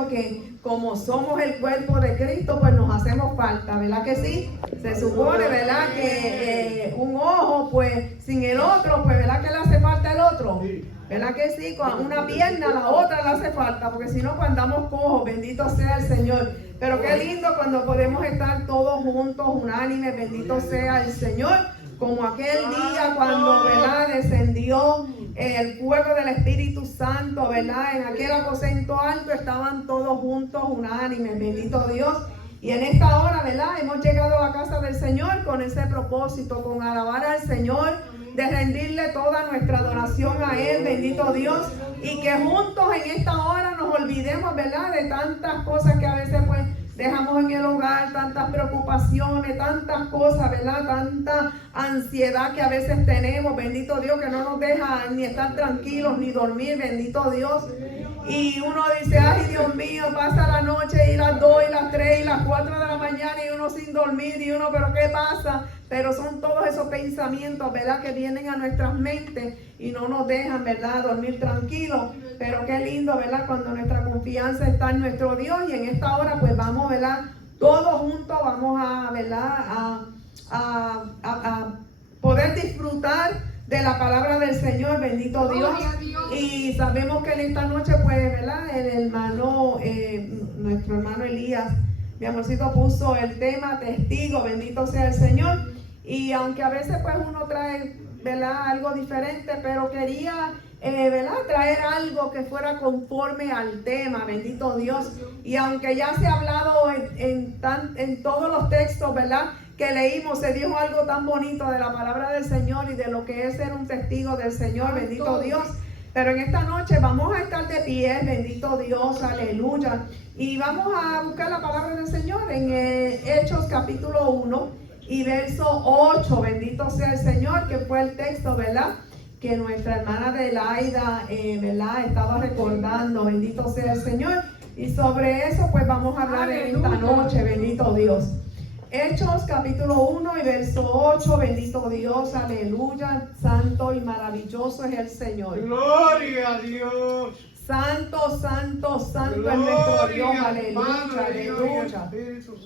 entendido que como somos el cuerpo de Cristo, pues nos hacemos falta, ¿verdad que sí? Se supone, ¿verdad? Que un ojo, pues sin el otro, pues ¿verdad que le hace falta el otro? ¿Verdad que sí? Con una pierna, la otra le hace falta, porque si no, pues andamos cojos, bendito sea el Señor. Pero qué lindo cuando podemos estar todos juntos, unánimes, bendito sea el Señor, como aquel día cuando, ¿verdad?, descendió el fuego del Espíritu Santo, ¿verdad? En aquel aposento alto estaban todos juntos, unánimes, bendito Dios. Y en esta hora, ¿verdad?, hemos llegado a la casa del Señor con ese propósito, con alabar al Señor, de rendirle toda nuestra adoración a Él, bendito Dios, y que juntos en esta hora nos olvidemos, ¿verdad?, de tantas cosas que a veces pues dejamos en el hogar, tantas preocupaciones, tantas cosas, ¿verdad?, tanta ansiedad que a veces tenemos, bendito Dios, que no nos deja ni estar tranquilos ni dormir, bendito Dios. Y uno dice, ay Dios mío, pasa la noche y las 2 y las 3 y las 4 de la mañana y uno sin dormir y uno, pero ¿qué pasa? Pero son todos esos pensamientos, ¿verdad?, que vienen a nuestras mentes y no nos dejan, ¿verdad?, dormir tranquilos. Pero qué lindo, ¿verdad?, cuando nuestra confianza está en nuestro Dios. Y en esta hora pues vamos, ¿verdad?, todos juntos vamos a, ¿verdad?, a poder disfrutar de la palabra del Señor, bendito Dios. Y sabemos que en esta noche pues, ¿verdad?, el hermano, nuestro hermano Elías, mi amorcito, puso el tema testigo, bendito sea el Señor. Y aunque a veces pues uno trae, ¿verdad?, algo diferente, pero quería, ¿verdad?, traer algo que fuera conforme al tema, bendito Dios. Y aunque ya se ha hablado en todos los textos, ¿verdad?, que leímos, se dijo algo tan bonito de la palabra del Señor y de lo que es ser un testigo del Señor, bendito Dios. Pero en esta noche vamos a estar de pie, bendito Dios, aleluya. Y vamos a buscar la palabra del Señor en Hechos capítulo 1 y verso 8, bendito sea el Señor, que fue el texto, ¿verdad?, que nuestra hermana Adelaida, ¿verdad?, estaba recordando, bendito sea el Señor. Y sobre eso pues vamos a hablar en esta noche, bendito Dios. Hechos capítulo 1 y verso 8, bendito Dios, aleluya, santo y maravilloso es el Señor. Gloria a Dios. Santo, santo, santo es nuestro Dios, aleluya, aleluya.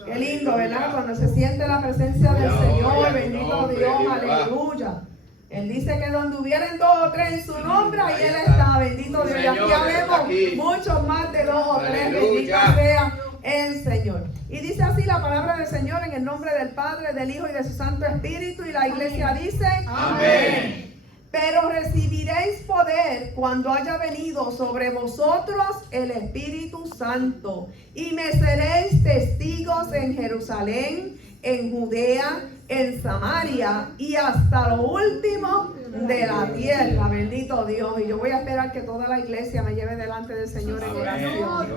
Qué lindo, ¿verdad?, cuando se siente la presencia del Señor, bendito Dios, aleluya. Él dice que donde hubieran 2 o 3 en su nombre, ahí Él está, bendito Dios. Y aquí habemos muchos más de 2 o 3, bendito sea el Señor. Y dice así la palabra del Señor en el nombre del Padre, del Hijo y de su Santo Espíritu. Y la iglesia dice, amén. Pero recibiréis poder cuando haya venido sobre vosotros el Espíritu Santo. Y me seréis testigos en Jerusalén, en Judea, en Samaria y hasta lo último de la tierra, bendito Dios. Y yo voy a esperar que toda la iglesia me lleve delante del Señor en oración.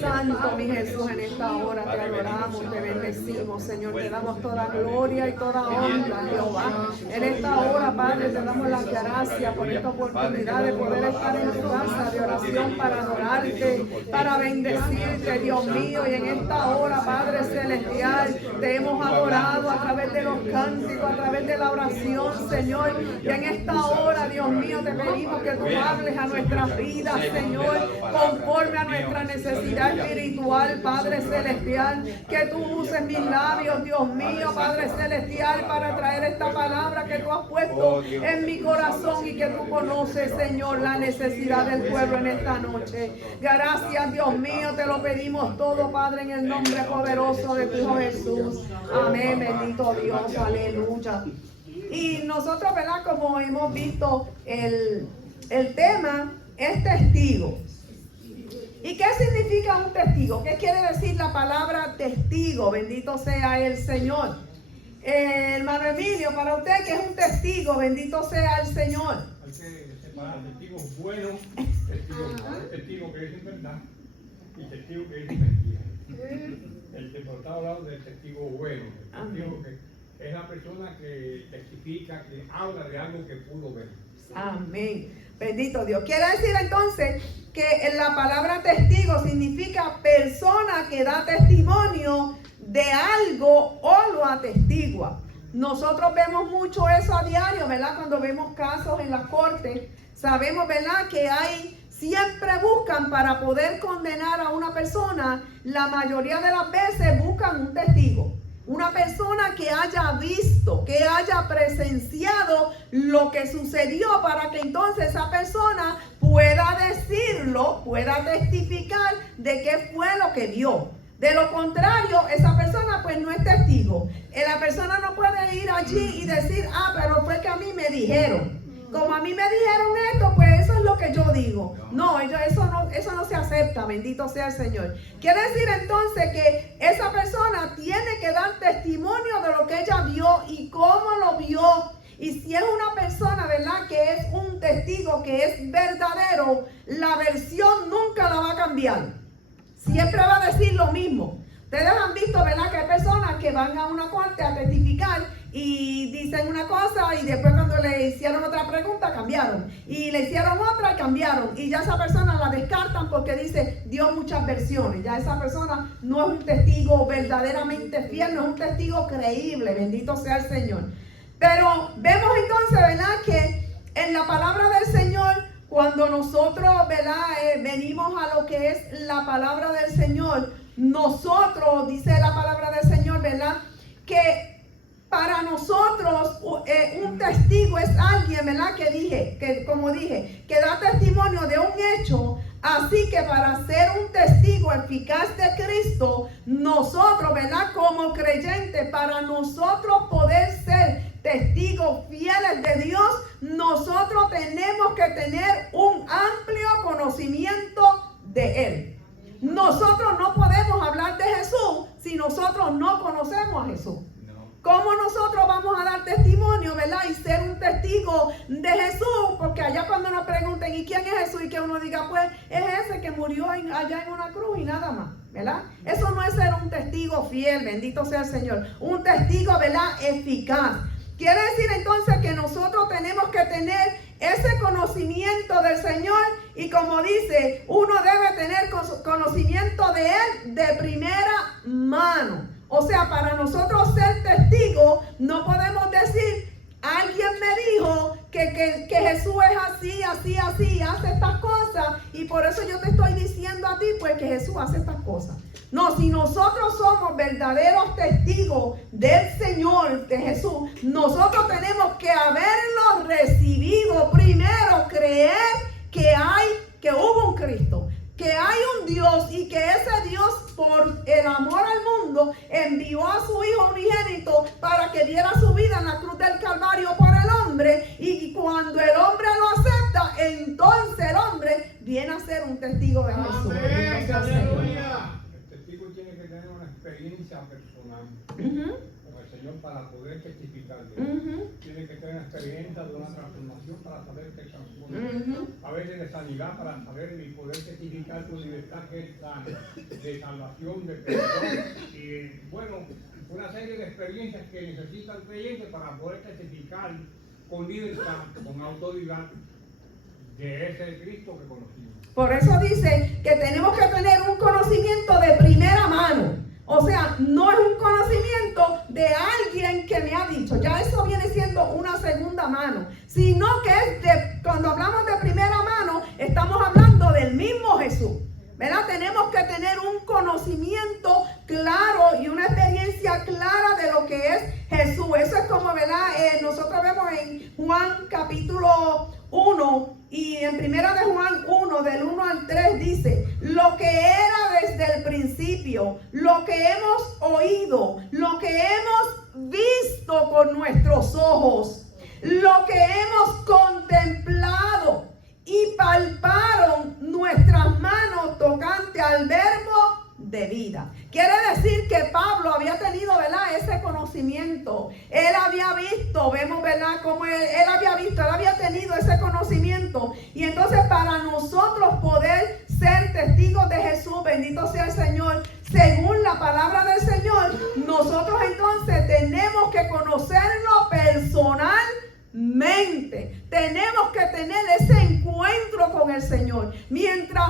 Santo mi Jesús, en esta hora te adoramos, te bendecimos, Señor, te damos toda gloria y toda honra, Jehová. En esta hora, Padre, te damos las gracias por esta oportunidad de poder estar en tu casa de oración para adorarte, para bendecirte, Dios mío. Y en esta hora, Padre celestial, te hemos adorado a través de los cánticos, a través de la oración, Señor. Y en esta hora, Dios mío, te pedimos que tú hables a nuestras vidas, Señor, conforme a nuestra necesidad espiritual, Padre celestial. Que tú uses mis labios, Dios mío, Padre celestial, para traer esta palabra que tú has puesto en mi corazón y que tú conoces, Señor, la necesidad del pueblo en esta noche. Gracias, Dios mío, te lo pedimos todo, Padre, en el nombre poderoso de tu Hijo Jesús. Amén, bendito Dios, aleluya. Y nosotros, ¿verdad?, como hemos visto, el tema es testigo. ¿Y qué significa un testigo? ¿Qué quiere decir la palabra testigo? Bendito sea el Señor. Hermano Emilio, para usted, ¿qué es un testigo? Bendito sea el Señor. Hay que separar testigos buenos, testigo que dicen verdad y testigo que dicen mentira. El que está hablando del testigo bueno, el testigo que es la persona que testifica, que habla de algo que pudo ver. Amén. Bendito Dios. Quiere decir entonces que la palabra testigo significa persona que da testimonio de algo o lo atestigua. Nosotros vemos mucho eso a diario, ¿verdad? Cuando vemos casos en las cortes, sabemos, ¿verdad?, que siempre buscan para poder condenar a una personas, la mayoría de las veces buscan un testigo. Una persona que haya visto, que haya presenciado lo que sucedió para que entonces esa persona pueda decirlo, pueda testificar de qué fue lo que vio. De lo contrario, esa persona pues no es testigo. La persona no puede ir allí y decir, pero fue que a mí me dijeron. Como a mí me dijeron esto, pues eso es lo que yo digo. No, eso no se acepta, bendito sea el Señor. Quiere decir entonces que esa persona tiene que dar testimonio de lo que ella vio y cómo lo vio. Y si es una persona, ¿verdad?, que es un testigo, que es verdadero, la versión nunca la va a cambiar. Siempre va a decir lo mismo. Ustedes han visto, ¿verdad?, que hay personas que van a una corte a testificar y dicen una cosa y después cuando le hicieron otra pregunta cambiaron. Y le hicieron otra y cambiaron. Y ya esa persona la descartan porque dice, dio muchas versiones. Ya esa persona no es un testigo verdaderamente fiel, no es un testigo creíble. Bendito sea el Señor. Pero vemos entonces, ¿verdad?, que en la palabra del Señor, cuando nosotros, ¿verdad?, venimos a lo que es la palabra del Señor, nosotros, dice la palabra del Señor, ¿verdad?, que para nosotros un testigo es alguien, ¿verdad?, como dije, que da testimonio de un hecho. Así que para ser un testigo eficaz de Cristo, nosotros, ¿verdad?, como creyentes, para nosotros poder ser testigos fieles de Dios, nosotros tenemos que tener un amplio conocimiento de Él. Nosotros no podemos hablar de Jesús si nosotros no conocemos a Jesús. ¿Cómo nosotros vamos a dar testimonio, verdad, y ser un testigo de Jesús? Porque allá cuando nos pregunten, ¿y quién es Jesús? Y que uno diga, pues, es ese que murió allá en una cruz y nada más, ¿verdad? Eso no es ser un testigo fiel, bendito sea el Señor. Un testigo, ¿verdad?, eficaz. Quiere decir entonces que nosotros tenemos que tener ese conocimiento del Señor y como dice, uno debe tener conocimiento de Él de primera mano. O sea, para nosotros ser testigos, no podemos decir, alguien me dijo que Jesús es así, hace estas cosas, y por eso yo te estoy diciendo a ti, pues, que Jesús hace estas cosas. No, si nosotros somos verdaderos testigos del Señor, de Jesús, nosotros tenemos que haberlo recibido primero, creer que hubo un Cristo, que hay un Dios y que ese Dios, por el amor al mundo, envió a su Hijo unigénito para que diera su vida en la cruz del Calvario por el hombre. Y cuando el hombre lo acepta, entonces el hombre viene a ser un testigo de Jesús. El testigo tiene que tener una experiencia personal con el Señor para poder testificar de él. Tiene que tener experiencia de una transformación para saber que transforma. A veces de sanidad para saber y poder testificar tu libertad, que es sana, de salvación, de perdón. Y bueno, una serie de experiencias que necesita el creyente para poder testificar con libertad, con autoridad de ese Cristo que conocimos. Por eso dice que tenemos que tener un conocimiento de primera mano. O sea, no es un conocimiento de alguien que me ha dicho. Ya eso viene siendo una segunda mano. Sino que cuando hablamos de primera mano, estamos hablando del mismo Jesús. ¿Verdad? Tenemos que tener un conocimiento claro y una experiencia clara de lo que es Jesús. Eso es como, ¿verdad? Nosotros vemos en Juan capítulo 1 y en primera de Juan 1, del 1 al 3 dice, lo que era desde el principio, lo que hemos oído, lo que hemos visto con nuestros ojos, lo que hemos contemplado y palparon nuestras manos tocante al verbo de vida. Quiere decir que Pablo había tenido, ¿verdad?, ese conocimiento. Él había visto, vemos, ¿verdad?, como él había tenido ese conocimiento. Y entonces para nosotros poder ser testigos de Jesús, bendito sea el Señor, según la palabra del Señor, nosotros entonces tenemos que conocerlo personalmente. Tenemos que tener ese encuentro con el Señor. Mientras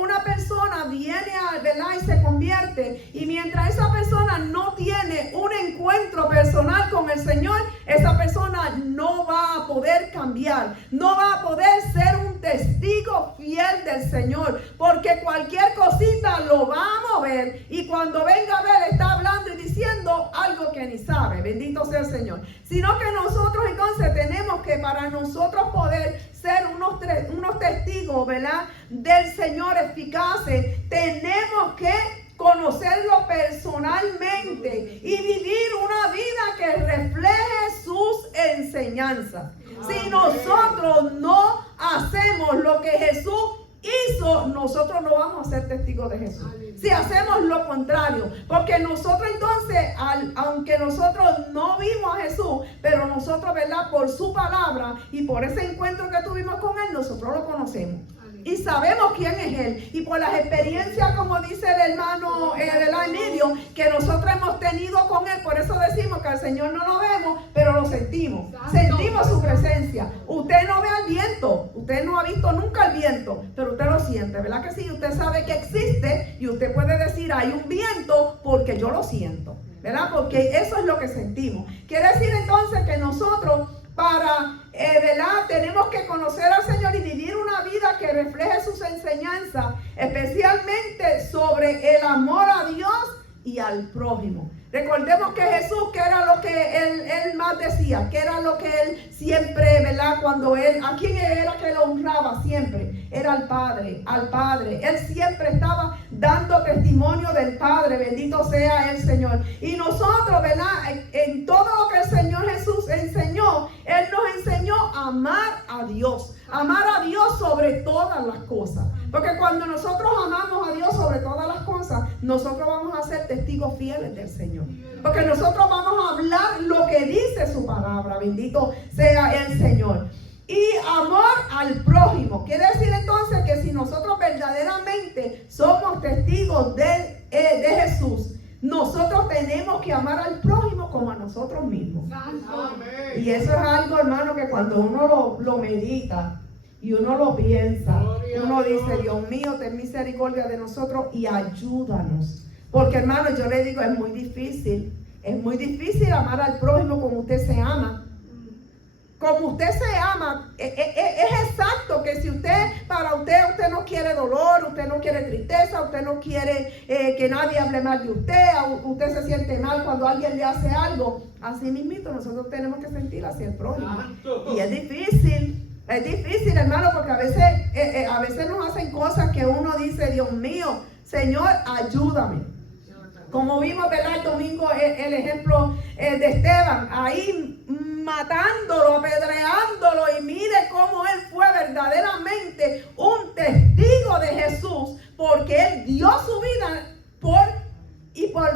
una persona viene, ¿verdad?, y se convierte fuerte. Y mientras esa persona no tiene un encuentro personal con el Señor, esa persona no va a poder cambiar, no va a poder ser un testigo fiel del Señor, porque cualquier cosita lo va a mover, y cuando venga a ver está hablando y diciendo algo que ni sabe. Bendito sea el Señor. Sino que nosotros entonces tenemos que, para nosotros poder ser unos testigos, ¿verdad?, del Señor eficaces, tenemos que conocerlo personalmente y vivir una vida que refleje sus enseñanzas. Si nosotros no hacemos lo que Jesús hizo, nosotros no vamos a ser testigos de Jesús. Si hacemos lo contrario, porque nosotros entonces, aunque nosotros no vimos a Jesús, pero nosotros, ¿verdad?, por su palabra y por ese encuentro que tuvimos con Él, nosotros lo conocemos. Y sabemos quién es Él. Y por las experiencias, como dice el hermano Emilio, que nosotros hemos tenido con Él, por eso decimos que al Señor no lo vemos, pero lo sentimos. Sentimos su presencia. Usted no ve al viento, usted no ha visto nunca el viento, pero usted lo siente, ¿verdad que sí? Usted sabe que existe y usted puede decir, hay un viento porque yo lo siento, ¿verdad? Porque eso es lo que sentimos. Quiere decir entonces que nosotros, para, ¿verdad?, tenemos que conocer al Señor y vivir una vida que refleje sus enseñanzas, especialmente sobre el amor a Dios y al prójimo. Recordemos que Jesús, que era lo que él más decía, que era lo que Él siempre, ¿verdad?, ¿a quién era que lo honraba siempre? Era al Padre. Él siempre estaba dando testimonio del Padre. Bendito sea el Señor. Y nosotros, ¿verdad?, en todo lo que el Señor Jesús enseñó, Él nos enseñó a amar a Dios. Amar a Dios sobre todas las cosas. Porque cuando nosotros amamos a Dios sobre todas las cosas, nosotros vamos a ser testigos fieles del Señor. Porque nosotros vamos a hablar lo que dice su palabra. Bendito sea el Señor. Y amor al prójimo. Quiere decir entonces que si nosotros verdaderamente somos testigos de Jesús, nosotros tenemos que amar al prójimo como a nosotros mismos. Amén. Y eso es algo, hermano, que cuando uno lo medita y uno lo piensa, uno dice, Dios mío, ten misericordia de nosotros y ayúdanos. Porque, hermano, yo le digo, es muy difícil amar al prójimo como usted se ama. Como usted se ama, es exacto que si para usted no quiere dolor, usted no quiere tristeza, usted no quiere que nadie hable mal de usted se siente mal cuando alguien le hace algo, así mismito nosotros tenemos que sentir hacia el prójimo. Y es difícil, hermano, porque a veces nos hacen cosas que uno dice, Dios mío, Señor, ayúdame. Como vimos, ¿verdad?, el domingo, el ejemplo de Esteban, ahí matándolo, apedreándolo, y mire cómo él fue verdaderamente un testigo de Jesús, porque él dio su vida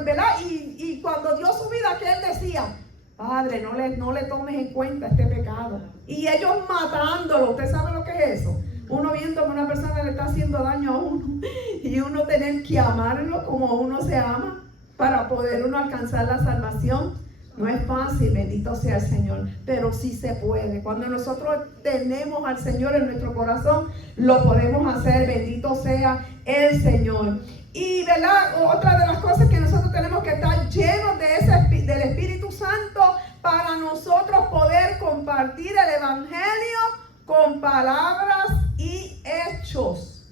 ¿verdad? Y cuando dio su vida, que él decía, Padre, no le tomes en cuenta este pecado. Y ellos matándolo. ¿Usted sabe lo que es eso? Uno viendo que una persona le está haciendo daño a uno y uno tener que amarlo como uno se ama para poder uno alcanzar la salvación. No es fácil, bendito sea el Señor, pero sí se puede. Cuando nosotros tenemos al Señor en nuestro corazón, lo podemos hacer, bendito sea el Señor. Y, ¿verdad?, otra de las cosas que nosotros tenemos que estar llenos del Espíritu Santo para nosotros poder compartir el Evangelio con palabras y hechos.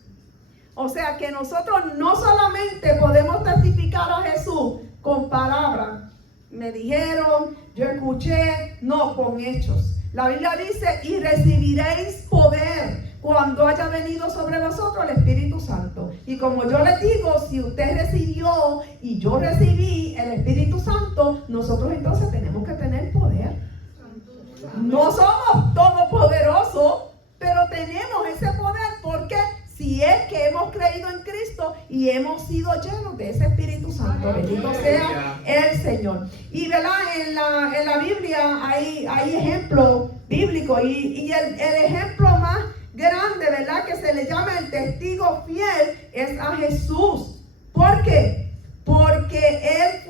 O sea que nosotros no solamente podemos testificar a Jesús con palabras, me dijeron, yo escuché, no, con hechos. La Biblia dice, y recibiréis poder cuando haya venido sobre vosotros el Espíritu Santo. Y como yo les digo, si usted recibió y yo recibí el Espíritu Santo, nosotros entonces tenemos que tener poder. No somos todopoderosos, pero tenemos ese poder porque si es que hemos creído en Cristo y hemos sido llenos de ese Espíritu Santo. Bendito sea el Señor. Y, ¿verdad?, en la Biblia hay ejemplos bíblicos y el ejemplo más grande, ¿verdad?, que se le llama el testigo fiel es a Jesús. ¿Por qué? Porque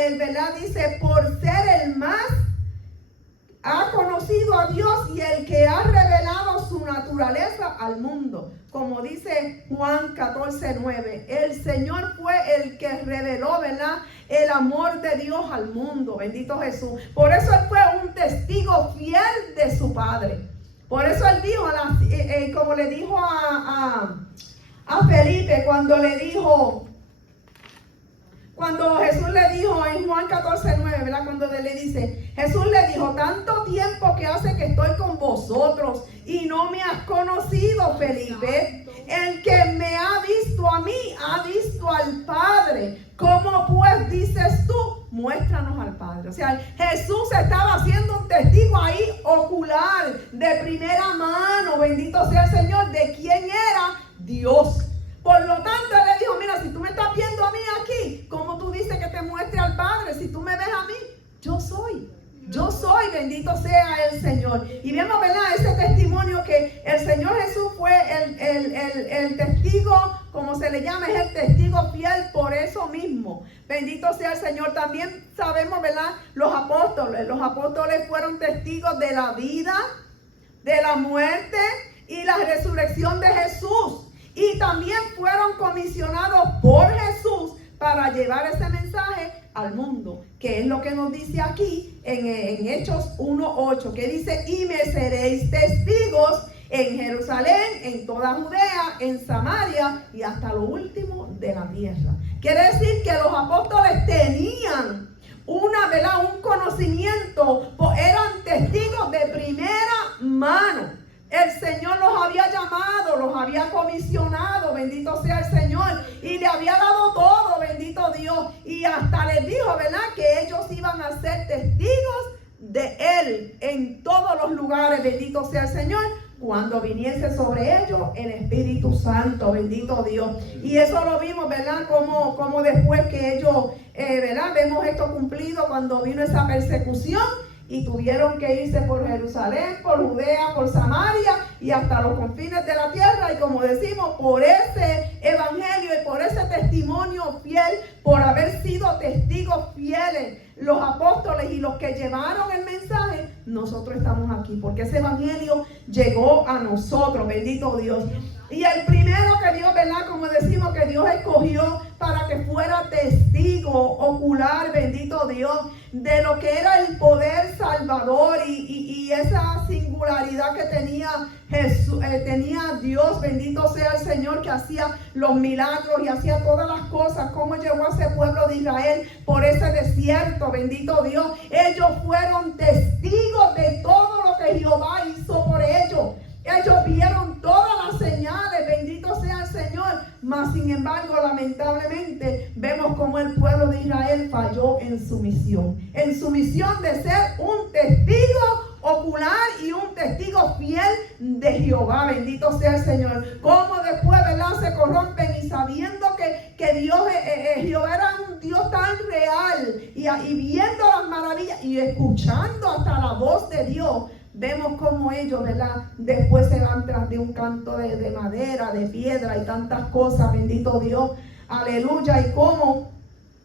Él ¿verdad?, dice, por ser el más ha conocido a Dios y el que ha revelado su naturaleza al mundo. como dice Juan 14:9, el Señor fue el que reveló, ¿verdad?, el amor de Dios al mundo. Bendito Jesús. Por eso Él fue un testigo fiel de su Padre. Por eso Él dijo, como le dijo a Felipe, cuando Jesús le dijo en Juan 14:9, ¿verdad? Cuando le dice, Jesús le dijo, tanto tiempo que hace que estoy con vosotros y no me has conocido, Felipe. El que me ha visto a mí, ha visto al Padre. ¿Cómo pues dices tú? Muéstranos al Padre. O sea, Jesús estaba haciendo un testigo ahí ocular, de primera mano, bendito sea el Señor, de quién era Dios. Por lo tanto, Él le dijo, mira, si tú me estás viendo a mí aquí, ¿cómo tú dices que te muestre al Padre? Si tú me ves a mí, yo soy, bendito sea el Señor. Y vemos, ¿verdad?, ese testimonio que el Señor Jesús fue el testigo, como se le llama, es el testigo fiel por eso mismo. Bendito sea el Señor. También sabemos, ¿verdad?, los apóstoles fueron testigos de la vida, de la muerte y la resurrección de Jesús. Y también fueron comisionados por Jesús para llevar ese mensaje al mundo, que es lo que nos dice aquí en Hechos 1:8, que dice, y me seréis testigos en Jerusalén, en toda Judea, en Samaria y hasta lo último de la tierra. Quiere decir que los apóstoles tenían un conocimiento, eran testigos de primera mano. El Señor los había llamado, los había comisionado, bendito sea el Señor, y le había dado todo, bendito Dios, y hasta les dijo, ¿verdad?, que ellos iban a ser testigos de Él en todos los lugares, bendito sea el Señor, cuando viniese sobre ellos el Espíritu Santo, bendito Dios. Y eso lo vimos, ¿verdad?, como después que ellos, ¿verdad?, vemos esto cumplido cuando vino esa persecución. Y tuvieron que irse por Jerusalén, por Judea, por Samaria y hasta los confines de la tierra. Y como decimos, por ese evangelio y por ese testimonio fiel, por haber sido testigos fieles, los apóstoles y los que llevaron el mensaje, nosotros estamos aquí. Porque ese evangelio llegó a nosotros, bendito Dios. Y el primero que Dios, ¿verdad?, como decimos, que Dios escogió para que fuera testigo ocular, bendito Dios, de lo que era el poder salvador y esa singularidad que tenía Jesús, tenía Dios, bendito sea el Señor, que hacía los milagros y hacía todas las cosas, como llevó a ese pueblo de Israel por ese desierto, bendito Dios. Ellos fueron testigos de todo lo que Jehová hizo por ellos. Ellos vieron todas las señales, bendito sea el Señor, mas sin embargo, lamentablemente, vemos como el pueblo de Israel falló en su misión de ser un testigo ocular y un testigo fiel de Jehová, bendito sea el Señor. Como después, ¿verdad?, se corrompen y sabiendo que Dios, Jehová era un Dios tan real y viendo las maravillas y escuchando hasta la voz de Dios. Vemos como ellos, ¿verdad?, después se van tras de un canto de madera, de piedra y tantas cosas, bendito Dios, aleluya, y cómo,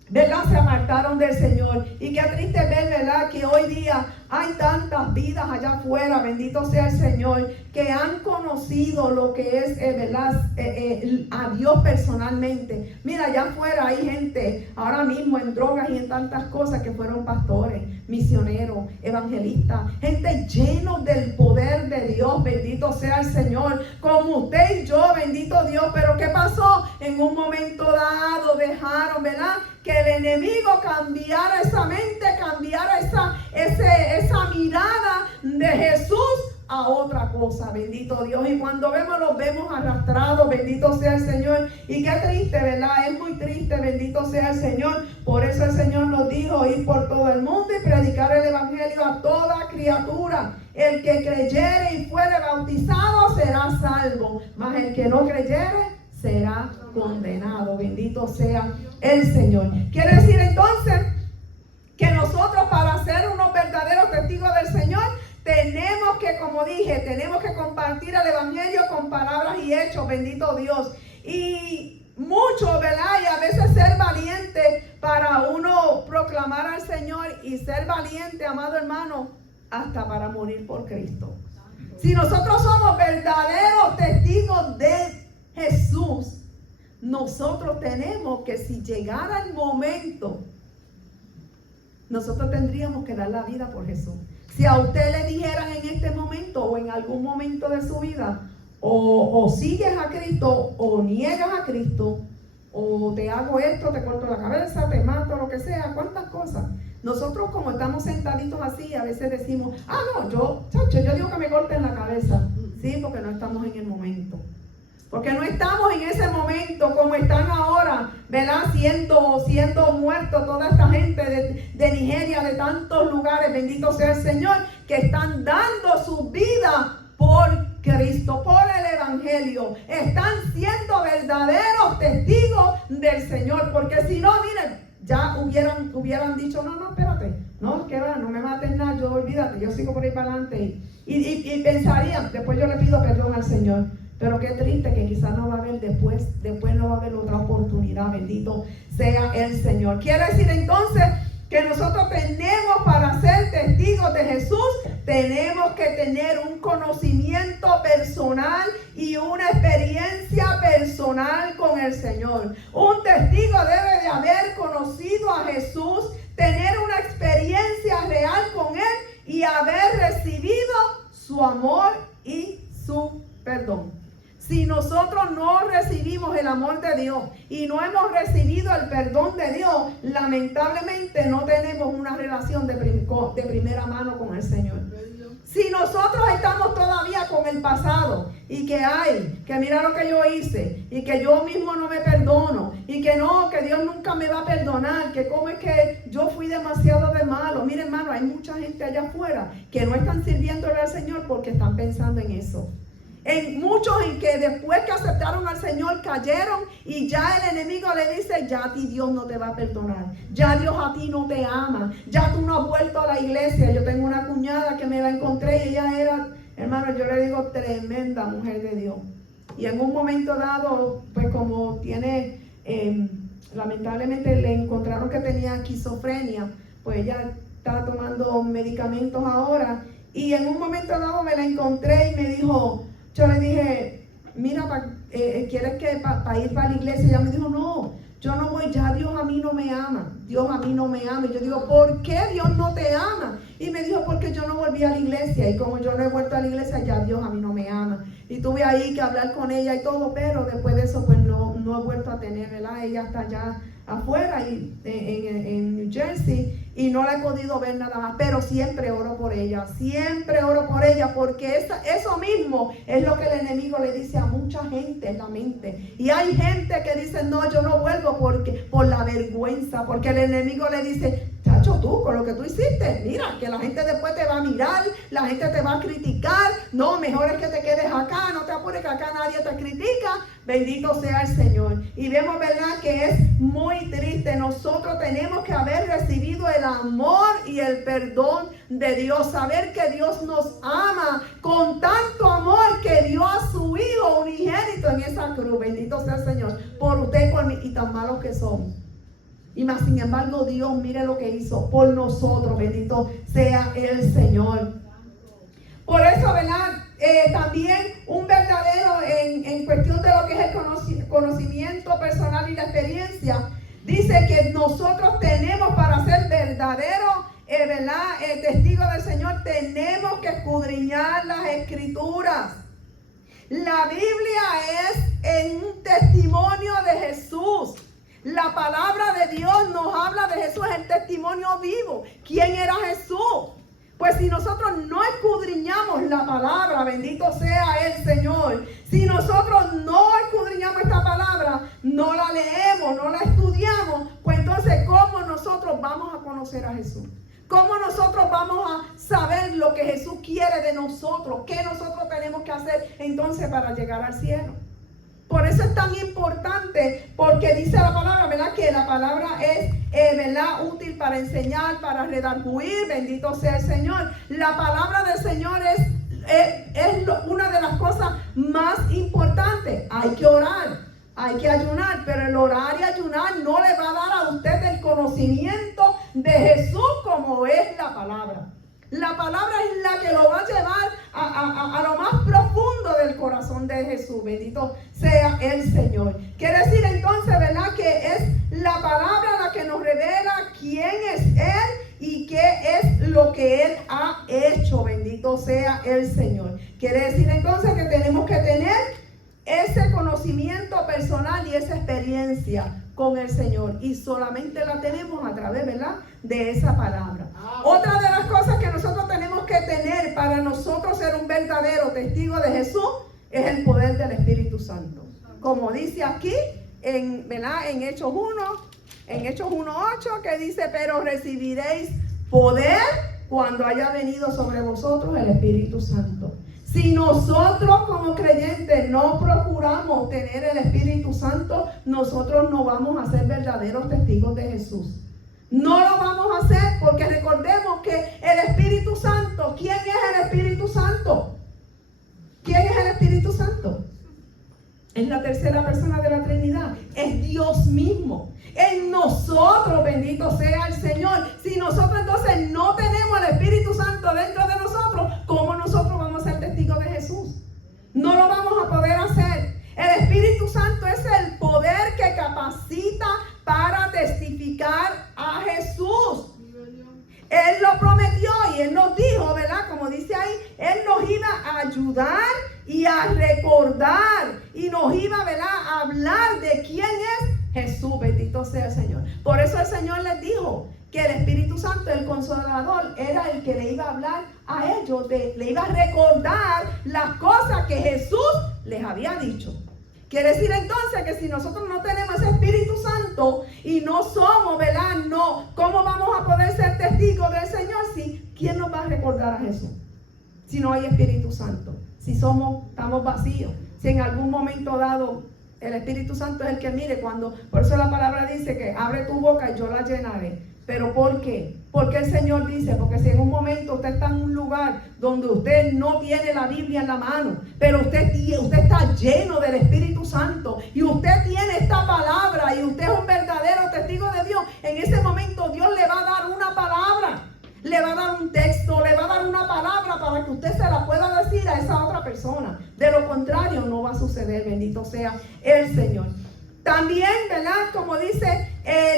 ¿verdad?, se apartaron del Señor. Y qué triste ver, ¿verdad?, que hoy día hay tantas vidas allá afuera, bendito sea el Señor, que han conocido lo que es, ¿verdad?, a Dios personalmente. Mira, allá afuera hay gente ahora mismo en drogas y en tantas cosas que fueron pastores, misioneros, evangelistas, gente llenos del poder de Dios, bendito sea el Señor, como usted y yo, bendito Dios. Pero ¿qué pasó? En un momento dado dejaron, ¿verdad?, que el enemigo cambiara esa mente, cambiara esa mirada de Jesús a otra cosa, bendito Dios. Y cuando los vemos arrastrados, bendito sea el Señor. Y qué triste, ¿verdad? Es muy triste, bendito sea el Señor. Por eso el Señor nos dijo, ir por todo el mundo y predicar el evangelio a toda criatura. El que creyere y fuere bautizado será salvo, mas el que no creyere será condenado, bendito sea el Señor. Quiere decir entonces que nosotros, para ser unos verdaderos testigos del Señor, tenemos que, como dije, tenemos que compartir el evangelio con palabras y hechos, bendito Dios. Y mucho, ¿verdad?, y a veces ser valiente para uno proclamar al Señor, y ser valiente, amado hermano, hasta para morir por Cristo. Si nosotros somos verdaderos testigos de Jesús, nosotros tenemos que, si llegara el momento, nosotros tendríamos que dar la vida por Jesús. Si a usted le dijeran en este momento o en algún momento de su vida, o sigues a Cristo o niegas a Cristo, o te hago esto, te corto la cabeza, te mato, lo que sea, cuántas cosas. Nosotros, como estamos sentaditos así, a veces decimos, no, yo digo que me corten la cabeza. Sí, porque no estamos en el momento. Porque no estamos en ese momento como están ahora, ¿verdad? Siendo muertos toda esta gente de Nigeria, de tantos lugares, bendito sea el Señor, que están dando su vida por Cristo, por el Evangelio. Están siendo verdaderos testigos del Señor. Porque si no, miren, ya hubieran dicho, no, espérate, no, que va, no me mates nada, yo olvídate, yo sigo por ahí para adelante. Y pensarían, después yo le pido perdón al Señor. Pero qué triste que quizás no va a haber después no va a haber otra oportunidad. Bendito sea el Señor. Quiere decir entonces que nosotros tenemos, para ser testigos de Jesús, tenemos que tener un conocimiento personal y una experiencia personal con el Señor. Un testigo debe de haber conocido a Jesús, tener una experiencia real con Él y haber recibido su amor y su perdón. Si nosotros no recibimos el amor de Dios y no hemos recibido el perdón de Dios, lamentablemente no tenemos una relación de primera mano con el Señor. Si nosotros estamos todavía con el pasado y que mira lo que yo hice y que yo mismo no me perdono y que no, que Dios nunca me va a perdonar, que cómo es que yo fui demasiado de malo. Mire, hermano, hay mucha gente allá afuera que no están sirviéndole al Señor porque están pensando en eso. En muchos en que después que aceptaron al Señor cayeron y ya el enemigo le dice, ya a ti Dios no te va a perdonar, ya Dios a ti no te ama, ya tú no has vuelto a la iglesia. Yo tengo una cuñada que me la encontré y ella era, hermano, yo le digo, tremenda mujer de Dios. Y en un momento dado, pues como tiene, lamentablemente le encontraron que tenía esquizofrenia, pues ella está tomando medicamentos ahora. Y en un momento dado me la encontré y me dijo, yo le dije, mira, ¿quieres que para ir para la iglesia? Ella me dijo, no, yo no voy, ya Dios a mí no me ama. Dios a mí no me ama. Y yo digo, ¿por qué Dios no te ama? Y me dijo, porque yo no volví a la iglesia. Y como yo no he vuelto a la iglesia, ya Dios a mí no me ama. Y tuve ahí que hablar con ella y todo, pero después de eso, pues no he vuelto a tener, ¿verdad? Ella está allá afuera en New Jersey y no la he podido ver nada más, pero siempre oro por ella, porque eso mismo es lo que el enemigo le dice a mucha gente en la mente. Y hay gente que dice, no, yo no vuelvo por la vergüenza, porque el enemigo le dice, chacho, tú con lo que tú hiciste, mira, que la gente después te va a mirar, la gente te va a criticar, no, mejor es que te quedes acá, no te apures que acá nadie te critica. Bendito sea el Señor. Y vemos, ¿verdad?, que es muy triste. Nosotros tenemos que haber recibido el amor y el perdón de Dios. Saber que Dios nos ama con tanto amor que dio a su Hijo unigénito en esa cruz. Bendito sea el Señor. Por usted y por mí, y tan malos que somos. Y más, sin embargo, Dios, mire lo que hizo por nosotros. Bendito sea el Señor. Por eso, ¿verdad? También un verdadero en cuestión de lo que es el conocimiento personal y la experiencia, dice que nosotros tenemos, para ser verdaderos, testigos del Señor, tenemos que escudriñar las Escrituras. La Biblia es un testimonio de Jesús. La palabra de Dios nos habla de Jesús, es el testimonio vivo. ¿Quién era Jesús? Pues si nosotros no escudriñamos la palabra, bendito sea el Señor. Si nosotros no escudriñamos esta palabra, no la leemos, no la estudiamos, pues entonces ¿cómo nosotros vamos a conocer a Jesús? ¿Cómo nosotros vamos a saber lo que Jesús quiere de nosotros? ¿Qué nosotros tenemos que hacer entonces para llegar al cielo? Por eso es tan importante, porque dice la palabra, ¿verdad?, que la palabra es, útil para enseñar, para redarguir. Bendito sea el Señor. La palabra del Señor es una de las cosas más importantes. Hay que orar, hay que ayunar, pero el orar y ayunar no le va a dar a usted el conocimiento de Jesús como es la palabra. La palabra es la que lo va a llevar a lo más profundo del corazón de Jesús. Bendito sea el Señor. Quiere decir entonces, ¿verdad?, que es la palabra la que nos revela quién es Él y qué es lo que Él ha hecho. Bendito sea el Señor. Quiere decir entonces que tenemos que tener ese conocimiento personal y esa experiencia con el Señor, y solamente la tenemos a través, ¿verdad?, de esa palabra. Otra de las cosas que nosotros tenemos que tener para nosotros ser un verdadero testigo de Jesús es el poder del Espíritu Santo. Como dice aquí ¿verdad?, en Hechos 1:8, que dice: pero recibiréis poder cuando haya venido sobre vosotros el Espíritu Santo. Si nosotros como creyentes no procuramos tener el Espíritu Santo, nosotros no vamos a ser verdaderos testigos de Jesús. No lo vamos a hacer, porque recordemos que el Espíritu Santo, ¿quién es el Espíritu Santo? ¿Quién es el Espíritu Santo? Es la tercera persona de la Trinidad. Es Dios mismo. En nosotros, bendito sea el Señor. Si nosotros entonces no tenemos el Espíritu Santo dentro de nosotros, ¿cómo nosotros vamos a ser testigos de Jesús? No lo vamos a poder hacer. El Espíritu Santo es el poder que capacita para testificar a Jesús. Él lo prometió y Él nos dijo, ¿verdad? Como dice ahí, Él nos iba a ayudar y a recordar y nos iba, ¿verdad?, a hablar de quién es Jesús. Bendito sea el Señor. Por eso el Señor les dijo que el Espíritu Santo, el Consolador, era el que le iba a hablar a ellos, le iba a recordar las cosas que Jesús les había dicho. Quiere decir entonces que si nosotros no tenemos ese Espíritu Santo y no somos, ¿verdad?, no, ¿cómo vamos a poder ser testigos del Señor? Si, ¿quién nos va a recordar a Jesús? Si no hay Espíritu Santo, si estamos vacíos, si en algún momento dado el Espíritu Santo es el que mire, por eso la palabra dice que abre tu boca y yo la llenaré. ¿Pero por qué? Porque el Señor dice, porque si en un momento usted está en un lugar donde usted no tiene la Biblia en la mano, pero usted está lleno del Espíritu Santo y usted tiene esta palabra y usted es un verdadero testigo de Dios, en ese momento Dios le va a dar una palabra, le va a dar un texto, le va a dar una palabra para que usted se la pueda decir a esa otra persona. De lo contrario no va a suceder. Bendito sea el Señor. También, ¿verdad?, como dice,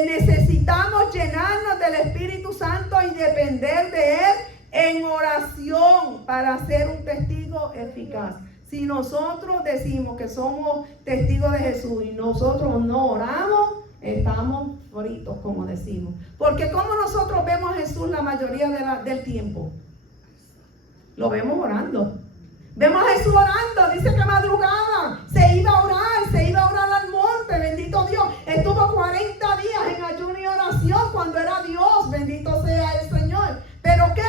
necesitamos llenarnos del Espíritu Santo y depender de Él en oración para ser un testigo eficaz. Si nosotros decimos que somos testigos de Jesús y nosotros no oramos, estamos fritos, como decimos. Porque como nosotros vemos a Jesús la mayoría del tiempo, lo vemos orando. Vemos a Jesús orando, dice que madrugada se iba a orar al monte, bendito Dios. Estuvo 40 días en ayuno y oración cuando era Dios, bendito sea el Señor. ¿Pero qué?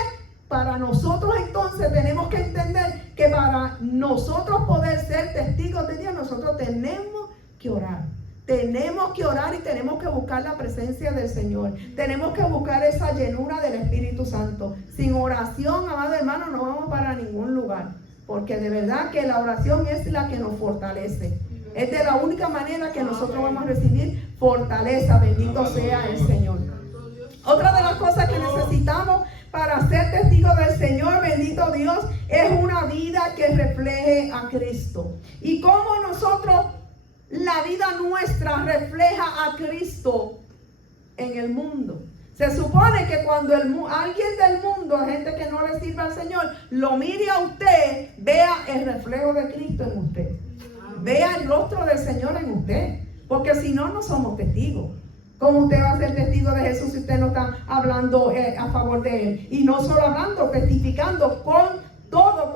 Para nosotros entonces tenemos que entender que para nosotros poder ser testigos de Dios, nosotros tenemos que orar. Tenemos que orar y tenemos que buscar la presencia del Señor. Tenemos que buscar esa llenura del Espíritu Santo. Sin oración, amado hermano, no vamos para ningún lugar. Porque de verdad que la oración es la que nos fortalece. Es de la única manera que nosotros vamos a recibir fortaleza. Bendito sea el Señor. Otra de las cosas que necesitamos para ser testigos del Señor, bendito Dios, es una vida que refleje a Cristo. Y cómo nosotros, la vida nuestra refleja a Cristo en el mundo. Se supone que cuando alguien del mundo, gente que no le sirva al Señor, lo mire a usted, vea el reflejo de Cristo en usted. Vea el rostro del Señor en usted. Porque si no, no somos testigos. ¿Cómo usted va a ser testigo de Jesús si usted no está hablando a favor de Él? Y no solo hablando, testificando con todo,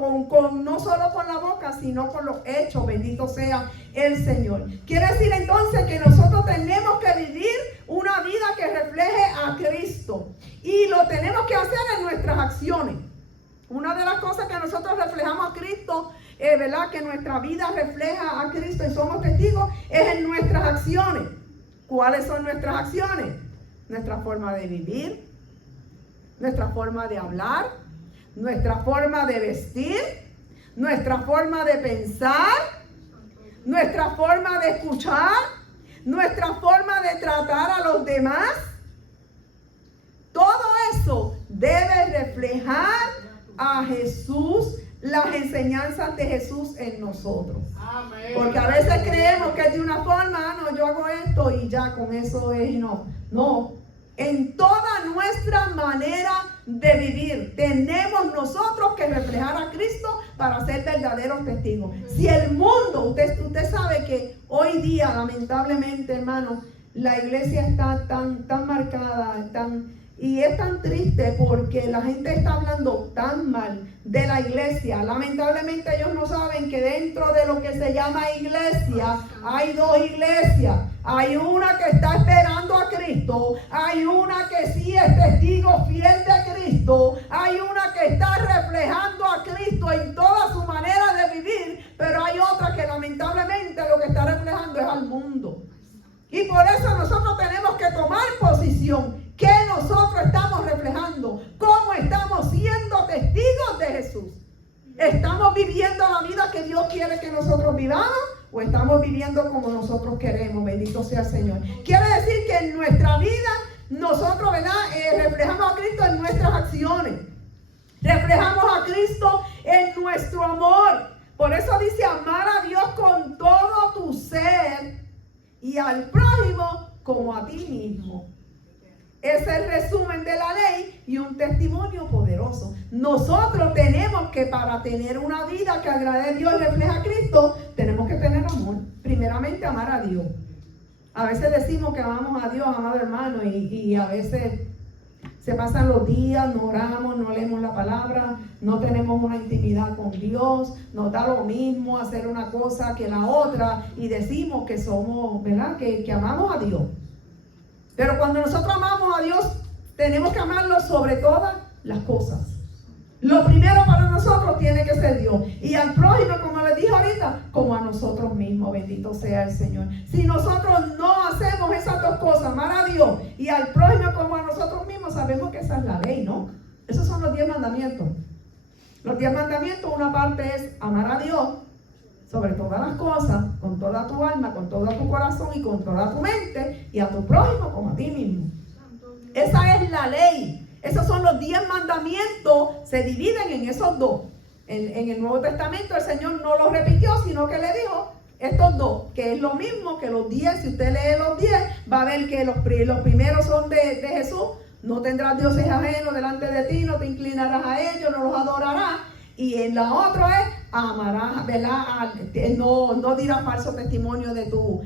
no solo con la boca, sino con los hechos. Bendito sea el Señor. Quiere decir entonces que nosotros tenemos que vivir una vida que refleje a Cristo. Y lo tenemos que hacer en nuestras acciones. Una de las cosas que nosotros reflejamos a Cristo, ¿verdad?, que nuestra vida refleja a Cristo y somos testigos, es en nuestras acciones. ¿Cuáles son nuestras acciones? Nuestra forma de vivir, nuestra forma de hablar, nuestra forma de vestir, nuestra forma de pensar, nuestra forma de escuchar, nuestra forma de tratar a los demás. Todo eso debe reflejar a Jesús las enseñanzas de Jesús en nosotros. Amén. Porque a veces creemos que es de una forma, no, yo hago esto y ya con eso es, y no. No, en toda nuestra manera de vivir tenemos nosotros que reflejar a Cristo para ser verdaderos testigos. Si el mundo, usted sabe que hoy día, lamentablemente, hermano, la iglesia está tan marcada, y es tan triste porque la gente está hablando tan mal de la iglesia. Lamentablemente ellos no saben que dentro de lo que se llama iglesia hay dos iglesias. Hay una que está esperando a Cristo, hay una que sí es testigo fiel de Cristo, hay una que está reflejando a Cristo en toda su manera de vivir, pero hay otra que lamentablemente lo que está reflejando es al mundo. Y por eso nosotros tenemos que tomar posición. ¿Qué nosotros estamos reflejando? ¿Cómo estamos siendo testigos de Jesús? ¿Estamos viviendo la vida que Dios quiere que nosotros vivamos? ¿O estamos viviendo como nosotros queremos? Bendito sea el Señor. Quiere decir que en nuestra vida nosotros, ¿verdad? Reflejamos a Cristo en nuestras acciones. Reflejamos a Cristo en nuestro amor. Por eso dice amar a Dios con todo tu ser y al prójimo como a ti mismo. Es el resumen de la ley y un testimonio poderoso. Nosotros tenemos que, para tener una vida que agrade a Dios y refleja a Cristo, tenemos que tener amor. Primeramente, amar a Dios. A veces decimos que amamos a Dios, amado hermano, y a veces se pasan los días, no oramos, no leemos la palabra, no tenemos una intimidad con Dios, nos da lo mismo hacer una cosa que la otra, y decimos que somos, ¿verdad? Que amamos a Dios. Pero cuando nosotros amamos a Dios, tenemos que amarlo sobre todas las cosas. Lo primero para nosotros tiene que ser Dios. Y al prójimo, como les dije ahorita, como a nosotros mismos. Bendito sea el Señor. Si nosotros no hacemos esas dos cosas, amar a Dios y al prójimo como a nosotros mismos, sabemos que esa es la ley, ¿no? Esos son los 10 mandamientos. Los 10 mandamientos, una parte es amar a Dios sobre todas las cosas, con toda tu alma, con todo tu corazón y con toda tu mente, y a tu prójimo como a ti mismo. Esa es la ley. Esos son los 10 mandamientos, se dividen en esos dos. En el Nuevo Testamento el Señor no los repitió, sino que le dijo estos dos, que es lo mismo que los 10. Si usted lee los 10, va a ver que los primeros son de Jesús. No tendrás dioses ajenos delante de ti, no te inclinarás a ellos, no los adorarás. Y en la otra es amarás, ¿verdad? No dirás falso testimonio de tu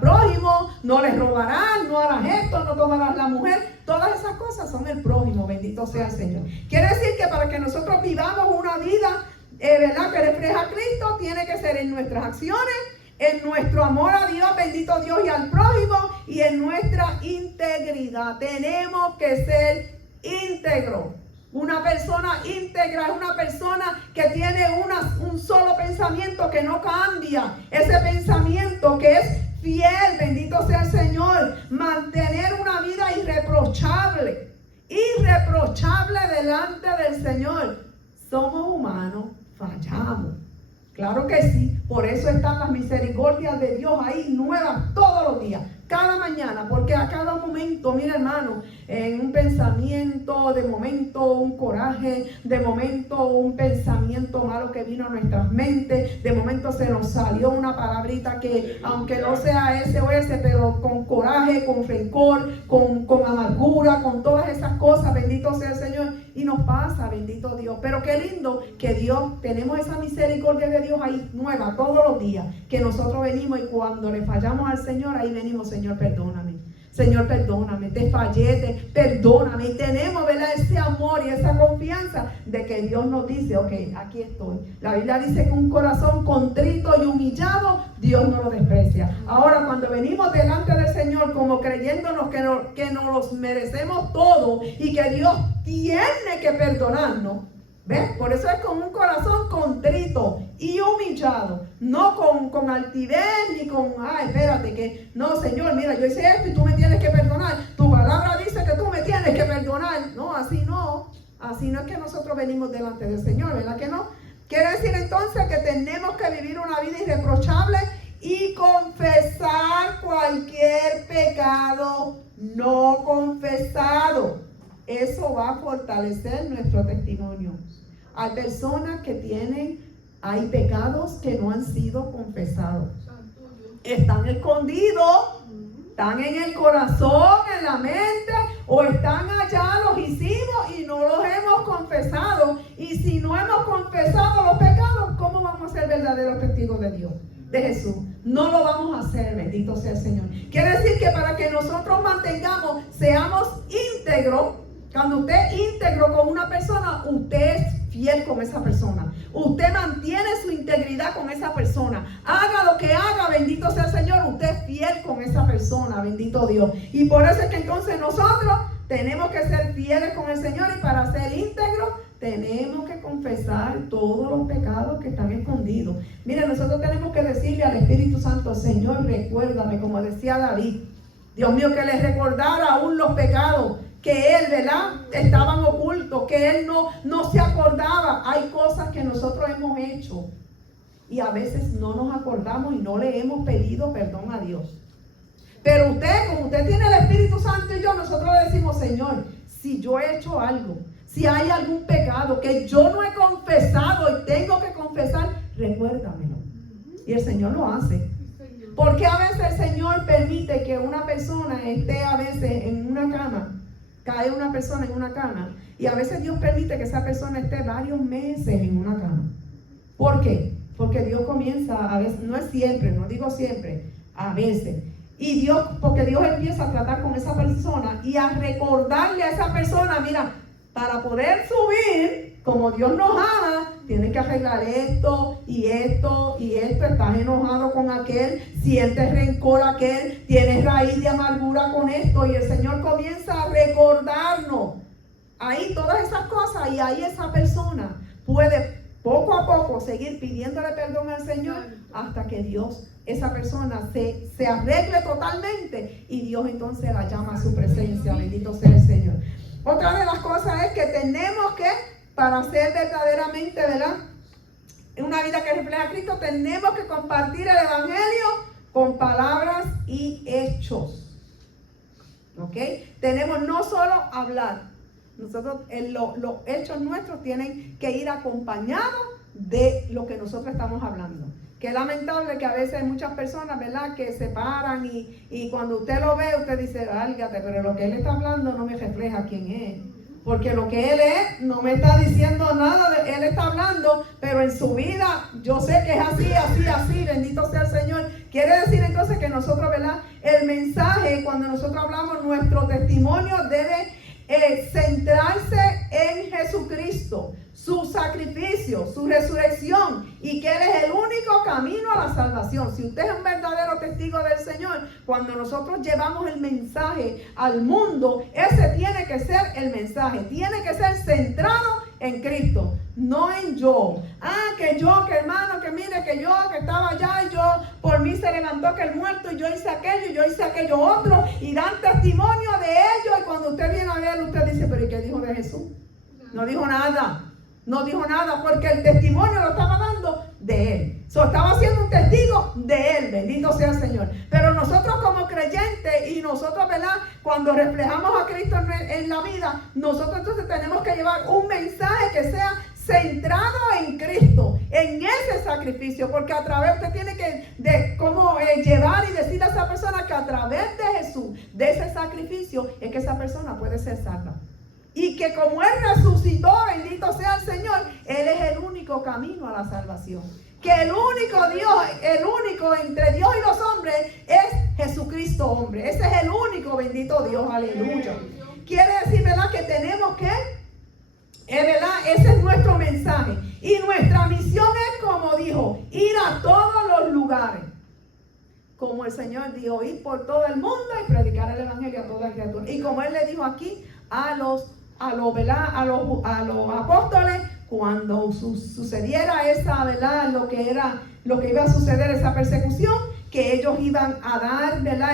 prójimo, no les robarás, no harás esto, no tomarás la mujer. Todas esas cosas son el prójimo, bendito sea el Señor. Quiere decir que para que nosotros vivamos una vida, ¿verdad?, que refleja a Cristo, tiene que ser en nuestras acciones, en nuestro amor a Dios, bendito Dios, y al prójimo, y en nuestra integridad. Tenemos que ser íntegros. Una persona íntegra es una persona que tiene un solo pensamiento que no cambia. Ese pensamiento que es fiel, bendito sea el Señor. Mantener una vida irreprochable. Irreprochable delante del Señor. Somos humanos, fallamos. Claro que sí. Por eso están las misericordias de Dios ahí nuevas todos los días. Cada mañana, porque a cada momento, mira hermano, en un pensamiento, de momento un coraje, de momento un pensamiento malo que vino a nuestras mentes, de momento se nos salió una palabrita que, aunque no sea SOS, pero con coraje, con rencor, con amargura, con todas esas cosas, bendito sea el Señor, y nos pasa, bendito Dios. Pero qué lindo que Dios, tenemos esa misericordia de Dios ahí nueva todos los días, que nosotros venimos y cuando le fallamos al Señor, ahí venimos, Señor, perdóname. Señor, perdóname, te fallé, perdóname. Y tenemos, ¿verdad?, ese amor y esa confianza de que Dios nos dice, ok, aquí estoy. La Biblia dice que un corazón contrito y humillado, Dios no lo desprecia. Ahora, cuando venimos delante del Señor, como creyéndonos que nos los merecemos todo y que Dios tiene que perdonarnos, ¿ves? Por eso es con un corazón contrito y humillado, no con altivez ni con, espérate, que no, Señor, mira, yo hice esto y tú me tienes que perdonar. Tu palabra dice que tú me tienes que perdonar. No, así no es que nosotros venimos delante del Señor, ¿verdad que no? Quiere decir entonces que tenemos que vivir una vida irreprochable y confesar cualquier pecado no confesado. Eso va a fortalecer nuestro testimonio. Hay personas que hay pecados que no han sido confesados. Están escondidos, están en el corazón, en la mente, o están allá, los hicimos y no los hemos confesado. Y si no hemos confesado los pecados, ¿cómo vamos a ser verdaderos testigos de Dios, de Jesús? No lo vamos a hacer, bendito sea el Señor. Quiere decir que para que nosotros seamos íntegros, cuando usted es íntegro con una persona, usted es fiel con esa persona. Usted mantiene su integridad con esa persona. Haga lo que haga, bendito sea el Señor, usted es fiel con esa persona, bendito Dios. Y por eso es que entonces nosotros tenemos que ser fieles con el Señor, y para ser íntegros tenemos que confesar todos los pecados que están escondidos. Mire, nosotros tenemos que decirle al Espíritu Santo: Señor, recuérdame, como decía David, Dios mío, que les recordara aún los pecados que él, ¿verdad?, estaban ocultos, que él no se acordaba. Hay cosas que nosotros hemos hecho y a veces no nos acordamos y no le hemos pedido perdón a Dios. Pero usted, como usted tiene el Espíritu Santo y yo, nosotros le decimos: Señor, si yo he hecho algo, si hay algún pecado que yo no he confesado y tengo que confesar, recuérdamelo. Y el Señor lo hace. Porque a veces el Señor permite que una persona esté a veces en una cama, cae una persona en una cama, y a veces Dios permite que esa persona esté varios meses en una cama. ¿Por qué? Porque Dios comienza a veces, no es siempre, no digo siempre, a veces. Y porque Dios empieza a tratar con esa persona y a recordarle a esa persona: mira, para poder subir, como Dios nos ama, tienes que arreglar esto y esto y esto. Estás enojado con aquel, sientes rencor a aquel, tienes raíz de amargura con esto. Y el Señor comienza a recordarnos ahí todas esas cosas, y ahí esa persona puede poco a poco seguir pidiéndole perdón al Señor hasta que esa persona se arregle totalmente, y Dios entonces la llama a su presencia. Bendito sea el Señor. Otra de las cosas es que tenemos que, para ser verdaderamente, ¿verdad?, en una vida que refleja a Cristo, tenemos que compartir el Evangelio con palabras y hechos. ¿Ok? Tenemos no solo hablar. Nosotros, los hechos nuestros tienen que ir acompañados de lo que nosotros estamos hablando. Qué lamentable que a veces hay muchas personas, ¿verdad?, que se paran y cuando usted lo ve, usted dice: válgate, pero lo que él está hablando no me refleja quién es. Porque lo que él es no me está diciendo nada, él está hablando, pero en su vida yo sé que es así, bendito sea el Señor. Quiere decir entonces que nosotros, ¿verdad?, el mensaje, cuando nosotros hablamos, nuestro testimonio debe centrarse en Jesucristo, su sacrificio, su resurrección, y que Él es el único camino a la salvación. Si usted es un verdadero testigo del Señor, cuando nosotros llevamos el mensaje al mundo, ese tiene que ser el mensaje, tiene que ser centrado en Cristo, no en yo. Que hermano, que mire, que yo, que estaba allá, y yo, por mí se levantó que el muerto, y yo hice aquello, y yo hice aquello otro, y dan testimonio de ello, y cuando usted viene a ver, usted dice: pero ¿y qué dijo de Jesús? No dijo nada. No dijo nada, porque el testimonio lo estaba dando de Él. Estaba siendo un testigo de Él, bendito sea el Señor. Pero nosotros como creyentes, y nosotros, ¿verdad?, cuando reflejamos a Cristo en la vida, nosotros entonces tenemos que llevar un mensaje que sea centrado en Cristo, en ese sacrificio, porque a través, usted tiene que llevar y decirle a esa persona que a través de Jesús, de ese sacrificio, es que esa persona puede ser salva. Y que como Él resucitó, bendito sea el Señor, Él es el único camino a la salvación. Que el único Dios, el único entre Dios y los hombres es Jesucristo hombre. Ese es el único, bendito Dios, aleluya. Quiere decir, ¿verdad?, que tenemos que, ¿verdad?, ese es nuestro mensaje. Y nuestra misión es, como dijo, ir a todos los lugares. Como el Señor dijo: ir por todo el mundo y predicar el Evangelio a toda criatura. Y como Él le dijo aquí a los apóstoles, cuando sucediera esa, ¿verdad?, lo que iba a suceder, esa persecución, que ellos iban a dar, ¿verdad?,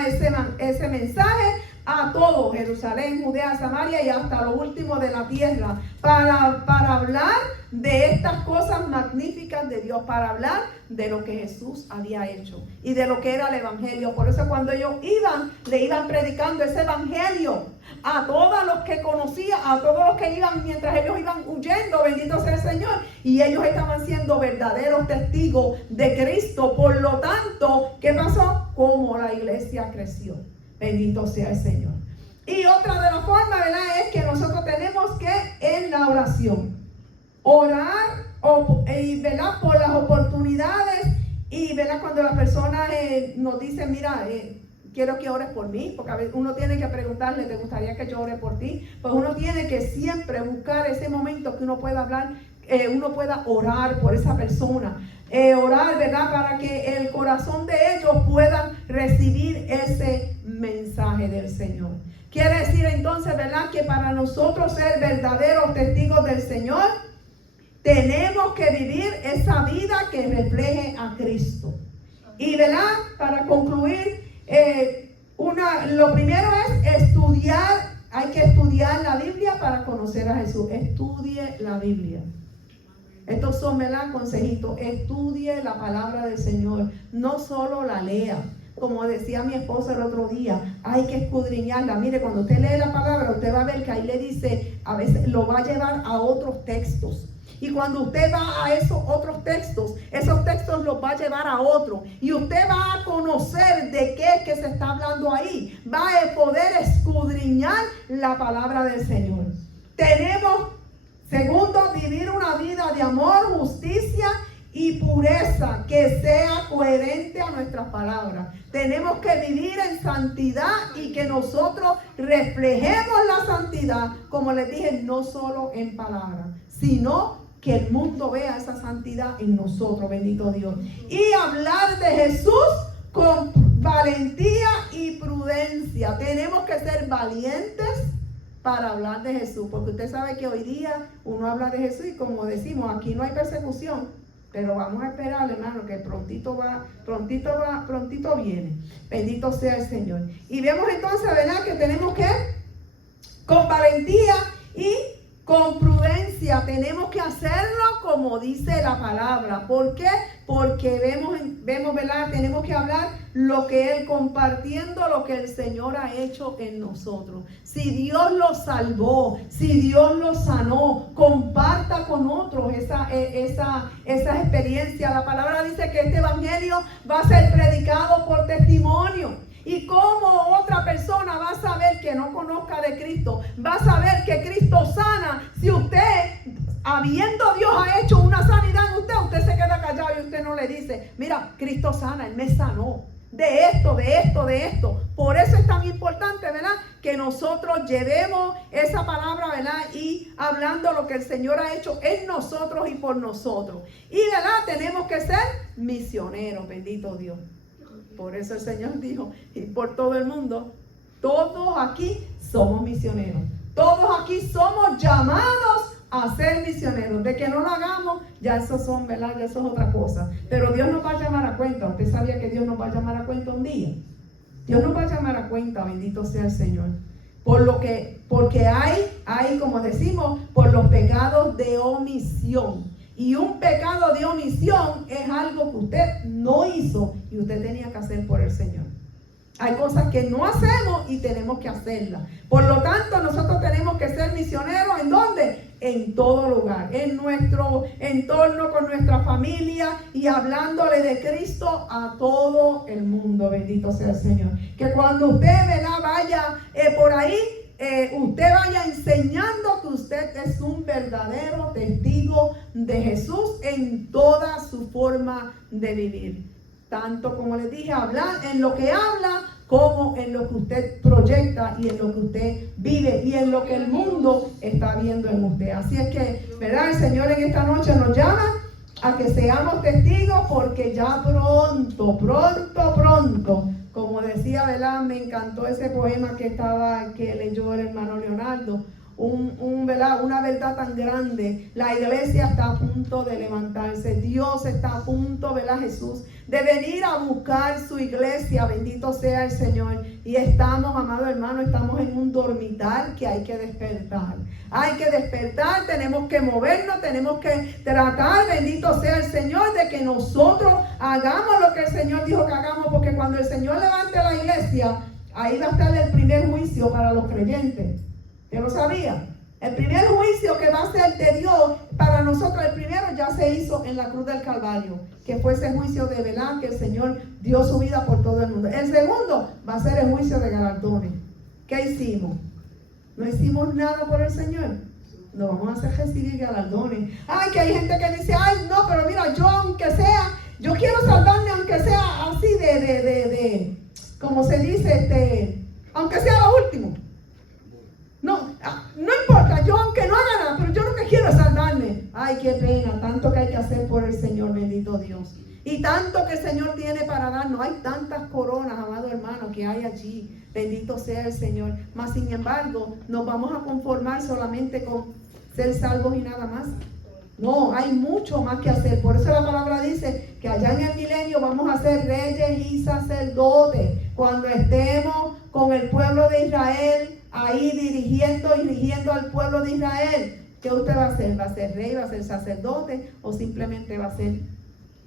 ese mensaje a todo Jerusalén, Judea, Samaria y hasta lo último de la tierra, para hablar de estas cosas magníficas de Dios, para hablar de lo que Jesús había hecho y de lo que era el evangelio. Por eso cuando ellos iban, le iban predicando ese evangelio a todos los que conocía, a todos los que iban mientras ellos iban huyendo, bendito sea el Señor, y ellos estaban siendo verdaderos testigos de Cristo. Por lo tanto, ¿qué pasó? Como la iglesia creció, bendito sea el Señor. Y otra de las formas, ¿verdad?, es que nosotros tenemos que en la oración orar, ¿verdad?, por las oportunidades, y ¿verdad?, cuando las personas nos dicen, mira, quiero que ores por mí, porque a veces uno tiene que preguntarle, ¿te gustaría que yo ore por ti? Pues uno tiene que siempre buscar ese momento que uno pueda hablar, uno pueda orar por esa persona, orar, ¿verdad?, para que el corazón de ellos puedan recibir ese mensaje del Señor. Quiere decir entonces, ¿verdad?, que para nosotros ser verdaderos testigos del Señor, tenemos que vivir esa vida que refleje a Cristo. Y, ¿verdad?, para concluir, lo primero es estudiar. Hay que estudiar la Biblia para conocer a Jesús. Estudie la Biblia. Estos son, ¿verdad?, consejitos. Estudie la palabra del Señor. No solo la lea. Como decía mi esposa el otro día, hay que escudriñarla. Mire, cuando usted lee la palabra, usted va a ver que ahí le dice, a veces lo va a llevar a otros textos. Y cuando usted va a esos otros textos, esos textos los va a llevar a otro. Y usted va a conocer de qué es que se está hablando ahí. Va a poder escudriñar la palabra del Señor. Tenemos, segundo, vivir una vida de amor, justicia y pureza que sea coherente a nuestras palabras. Tenemos que vivir en santidad y que nosotros reflejemos la santidad, como les dije, no solo en palabras, sino que el mundo vea esa santidad en nosotros, bendito Dios. Y hablar de Jesús con valentía y prudencia. Tenemos que ser valientes para hablar de Jesús, porque usted sabe que hoy día uno habla de Jesús y como decimos, aquí no hay persecución. Pero vamos a esperar, hermano, que prontito viene. Bendito sea el Señor. Y vemos entonces, ¿verdad?, que tenemos que, con valentía y con prudencia, tenemos que hacerlo como dice la palabra. ¿Por qué? Porque vemos, ¿verdad?, tenemos que hablar lo que Él, compartiendo lo que el Señor ha hecho en nosotros. Si Dios los salvó, si Dios los sanó, comparta con otros esa experiencia. La palabra dice que este evangelio va a ser predicado por testimonio. ¿Y cómo otra persona va a saber que no conozca de Cristo? Va a saber que Cristo sana si usted, habiendo Dios ha hecho una sanidad en usted se queda callado y usted no le dice, mira, Cristo sana, Él me sanó de esto, de esto, de esto. Por eso es tan importante, ¿verdad?, que nosotros llevemos esa palabra, ¿verdad?, y hablando lo que el Señor ha hecho en nosotros y por nosotros. Y, ¿verdad?, tenemos que ser misioneros, bendito Dios. Por eso el Señor dijo, y por todo el mundo, todos aquí somos misioneros. Todos aquí somos llamados a ser misioneros. De que no lo hagamos, ya eso son, ¿verdad?, ya eso es otra cosa. Pero Dios nos va a llamar a cuenta. ¿Usted sabía que Dios nos va a llamar a cuenta un día? Dios nos va a llamar a cuenta, bendito sea el Señor. Porque hay, como decimos, por los pecados de omisión. Y un pecado de omisión es algo que usted no hizo y usted tenía que hacer por el Señor. Hay cosas que no hacemos y tenemos que hacerlas. Por lo tanto, nosotros tenemos que ser misioneros. ¿En dónde? En todo lugar. En nuestro entorno, con nuestra familia y hablándole de Cristo a todo el mundo. Bendito sea el Señor. Que cuando usted, ¿verdad?, vaya por ahí, usted vaya enseñando que usted es un verdadero testigo de Jesús en toda su forma de vivir. Tanto, como les dije, hablar en lo que habla, como en lo que usted proyecta y en lo que usted vive y en lo que el mundo está viendo en usted. Así es que, ¿verdad?, el Señor en esta noche nos llama a que seamos testigos, porque ya pronto, como decía, ¿verdad?, me encantó ese poema que leyó el hermano Leonardo. ¿verdad? Una verdad tan grande. La iglesia está a punto de levantarse. Dios está a punto, ¿verdad, Jesús? De venir a buscar su iglesia. Bendito sea el Señor. Y estamos, amado hermano, estamos en un dormitar que hay que despertar. Hay que despertar, tenemos que movernos, tenemos que tratar, bendito sea el Señor, de que nosotros hagamos lo que el Señor dijo que hagamos, porque cuando el Señor levante la iglesia, ahí va a estar el primer juicio para los creyentes. ¿Usted lo sabía? El primer juicio que va a ser de Dios para nosotros, el primero ya se hizo en la cruz del Calvario, que fue ese juicio de verdad que el Señor dio su vida por todo el mundo. El segundo va a ser el juicio de galardones. ¿Qué hicimos? No hicimos nada por el Señor. No vamos a hacer recibir galardones. Ay, que hay gente que dice, ay, no, pero mira, yo aunque sea, yo quiero salvarme aunque sea así como se dice, aunque sea lo último. No importa, yo aunque no haga nada, pero yo lo que quiero es salvarme. Ay, qué pena, tanto que hay que hacer por el Señor, bendito Dios. Y tanto que el Señor tiene para darnos. Hay tantas coronas, amado hermano, que hay allí. Bendito sea el Señor. Mas sin embargo, nos vamos a conformar solamente con ser salvos y nada más. No, hay mucho más que hacer. Por eso la palabra dice que allá en el milenio vamos a ser reyes y sacerdotes. Cuando estemos con el pueblo de Israel, ahí dirigiendo y rigiendo al pueblo de Israel, ¿qué usted va a hacer? ¿Va a ser rey, va a ser sacerdote o simplemente va a ser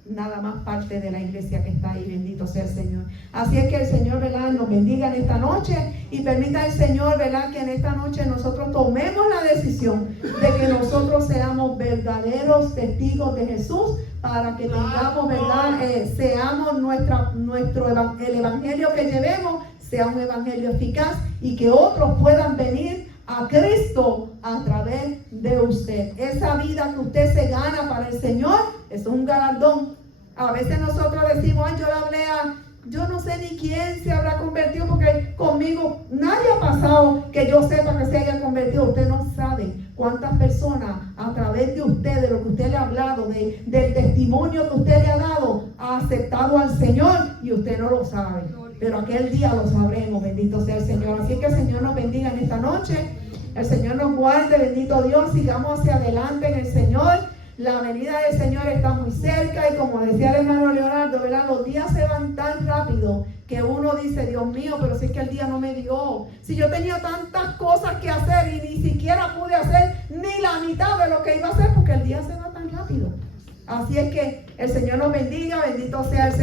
nada más parte de la iglesia que está ahí? Bendito sea el Señor. Así es que el Señor, ¿verdad?, nos bendiga en esta noche y permita el Señor, ¿verdad?, que en esta noche nosotros tomemos la decisión de que nosotros seamos verdaderos testigos de Jesús, para que tengamos, ¿verdad?, seamos el evangelio que llevemos sea un evangelio eficaz y que otros puedan venir a Cristo a través de usted. Esa vida que usted se gana para el Señor, eso es un galardón. A veces nosotros decimos, ay, yo le hablé yo no sé ni quién se habrá convertido, porque conmigo nadie ha pasado que yo sepa que se haya convertido. Usted no sabe cuántas personas a través de usted, de lo que usted le ha hablado, del testimonio que usted le ha dado, ha aceptado al Señor y usted no lo sabe. Pero aquel día lo sabremos, bendito sea el Señor. Así que el Señor nos bendiga en esta noche. El Señor nos guarde, bendito Dios. Sigamos hacia adelante en el Señor. La venida del Señor está muy cerca y como decía el hermano Leonardo, ¿verdad?, los días se van tan rápido que uno dice, Dios mío, pero si es que el día no me dio. Si yo tenía tantas cosas que hacer y ni siquiera pude hacer ni la mitad de lo que iba a hacer, porque el día se va tan rápido. Así es que el Señor nos bendiga, bendito sea el Señor.